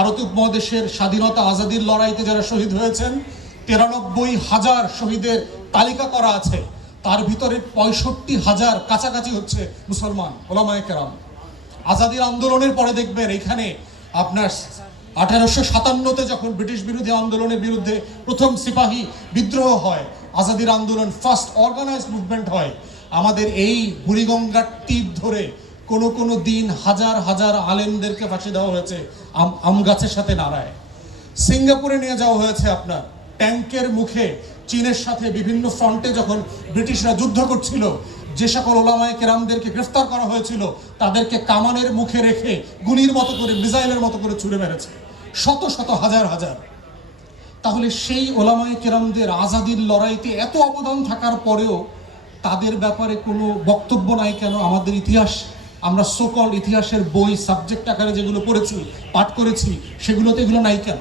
ভারত উপমহাদেশের স্বাধীনতা আজাদির লড়াইতে যারা শহীদ হয়েছেন 93,000 শহীদের তালিকা করা আছে। তার ভিতরে 65,000 কাছাকাছি হচ্ছে মুসলমান ওলামায়ে কেরাম। আজাদির আন্দোলনের পরে দেখবেন এখানে আপনার 1857-তে যখন ব্রিটিশ বিরোধী আন্দোলনের বিরুদ্ধে প্রথম সিপাহী বিদ্রোহ হয়, আজাদির আন্দোলন ফার্স্ট অর্গানাইজড মুভমেন্ট হয়, আমাদের এই বুড়িগঙ্গার তীর ধরে কোনো দিন হাজার হাজার আলেমদেরকে ফাঁসি দেওয়া হয়েছে আম গাছের সাথে নাড়ায়। সিঙ্গাপুরে নিয়ে যাওয়া হয়েছে আপনার ট্যাঙ্কের মুখে চীনের সাথে বিভিন্ন ফ্রন্টে যখন ব্রিটিশরা যুদ্ধ করছিল, যে সকল ওলামায়ে কেরামদেরকে গ্রেফতার করা হয়েছিল তাদেরকে কামানের মুখে রেখে গুলির মতো করে মিসাইলের মতো করে ছুড়ে মেরেছে, শত শত হাজার হাজার। তাহলে সেই ওলামায়ে কেরামদের আজাদির লড়াইতে এত অবদান থাকার পরেও তাদের ব্যাপারে কোনো বক্তব্য নাই কেন? আমাদের ইতিহাস, আমরা সোকল ইতিহাসের বই সাবজেক্ট আকারে যেগুলো পড়েছি, পাঠ করেছি, সেগুলোতে এগুলো নাই কেন?